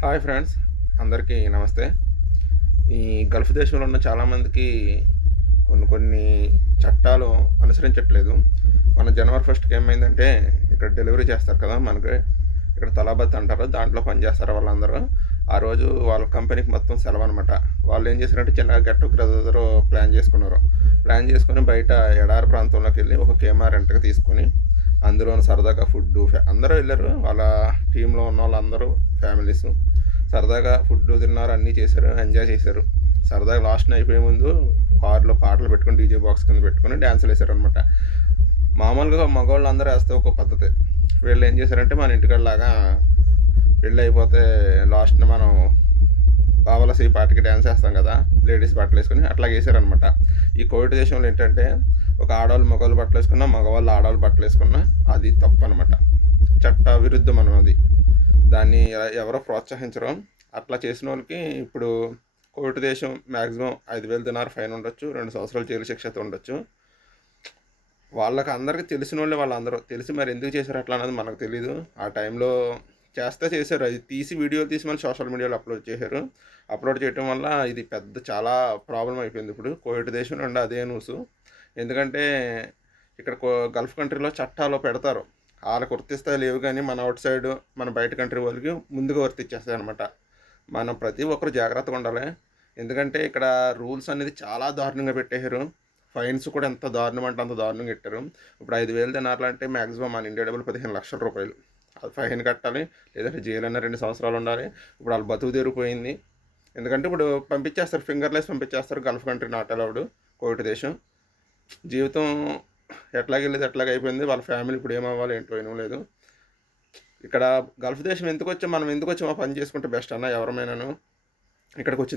Hi friends, అందరికీ నమస్తే. ఈ గల్ఫ్ దేశంలో ఉన్న చాలామందికి కొన్ని కొన్ని చట్టాలు అనుసరించట్లేదు. మన జనవరి ఫస్ట్‌కి ఏమైందంటే, ఇక్కడ డెలివరీ చేస్తారు కదా మనకి. ఇక్కడ తలాబత్ అంటారు. దాంట్లో పనిచేస్తారు వాళ్ళందరూ. ఆ రోజు వాళ్ళ కంపెనీకి మొత్తం సెలవనమాట. వాళ్ళు ఏం చేశారంటే చిన్నగా గెట్ టుగెదర్ ప్లాన్ చేసుకున్నారు. ప్లాన్ చేసుకొని బయట ఎడారి ప్రాంతంలోకెళ్ళి ఒక కేమా రెంట్‌కి తీసుకొని, అందులోను సరదాగా ఫుడ్డు అందరూ వెళ్లారు. వాళ్ళ టీమ్‌లో ఉన్నోళ్ళందరూ ఫ్యామిలీసు. సరదాగా ఫుడ్డు తిన్నారు, అన్నీ చేశారు, ఎంజాయ్ చేశారు. సరదాగా లాస్ట్‌న అయిపోయే ముందు కారులో పాటలు పెట్టుకొని డీజే బాక్స్ కింద పెట్టుకొని డాన్సులేశారనమాట. మామూలుగా మగవాళ్ళందరూ ఏస్తే ఒక పద్ధతి. వీళ్ళు ఏం చేశారంటే మన ఇంటికాడలాగా పెళ్ళైపోతే లాస్ట్‌న మనం పావలసి పాటకి డ్యాన్స్ ఏస్తాం కదా! లేడీస్ బట్టలేసుకొని అట్లాగేశారనమాట. ఈ కోవిడ్ దేశంలో ఏంటంటే ఒక ఆడవాళ్ళు మగవాళ్ళు బట్టలేసుకున్నా, మగవాళ్ళు ఆడవాళ్ళు బట్టలేసుకున్నా అది తప్పనమాట. చట్ట విరుద్ధం అది. దాన్ని ఎవరో ప్రోత్సహించరు. అట్లా చేసినోళ్ళకి ఇప్పుడు కోవిడ్ దేశం మ్యాక్సిమం 5,000 దినార్ ఫైన్ ఉండొచ్చు, 2 సంవత్సరాలు జైలు శిక్ష అయితే ఉండొచ్చు. వాళ్ళకి అందరికీ తెలిసినోళ్ళే వాళ్ళందరూ. తెలిసి మరి ఎందుకు చేశారు అట్లా అన్నది మనకు తెలీదు. ఆ టైంలో చేస్తే చేశారు. అది తీసి వీడియోలు తీసి మళ్ళీ సోషల్ మీడియాలో అప్లోడ్ చేశారు. అప్లోడ్ చేయడం వల్ల ఇది పెద్ద చాలా ప్రాబ్లం అయిపోయింది ఇప్పుడు. కోవిడ్ దేశం నుండి అదే న్యూసు. ఎందుకంటే ఇక్కడ గల్ఫ్ కంట్రీలో చట్టాలు పెడతారు. వాళ్ళకి వర్తిస్తాయి లేవు కానీ మన అవుట్ సైడ్ మన బయట కంట్రీ వాళ్ళకి ముందుగా వర్తించేస్తాయి అనమాట. మనం ప్రతి ఒక్కరు జాగ్రత్తగా ఉండాలి. ఎందుకంటే ఇక్కడ రూల్స్ అనేది చాలా దారుణంగా పెట్టేశారు. ఫైన్స్ కూడా ఎంత దారుణం అంటే అంత దారుణంగా పెట్టారు. ఇప్పుడు 5,000 దినార్లు అంటే మ్యాక్సిమం మన ఇండియా డబ్బులు 15 లక్షల రూపాయలు. అది ఫైన్ కట్టాలి, లేదంటే జైలు అన్న 2 సంవత్సరాలు ఉండాలి. ఇప్పుడు వాళ్ళు బతుకు తెరిపోయింది. ఎందుకంటే ఇప్పుడు పంపించేస్తారు, ఫింగర్లెస్ పంపించేస్తారు. Gulf country not allowed, Covid దేశం. జీవితం ఎట్లాగెళ్ళేది ఎట్లాగ అయిపోయింది. వాళ్ళ ఫ్యామిలీ ఇప్పుడు ఏమవ్వాలి ఏంటో ఏమో లేదు. ఇక్కడ గల్ఫ్ దేశం ఎందుకు వచ్చాం, మనం ఎందుకు వచ్చామో పని చేసుకుంటే బెస్ట్ అన్న ఎవరమైనాను. ఇక్కడికి వచ్చిన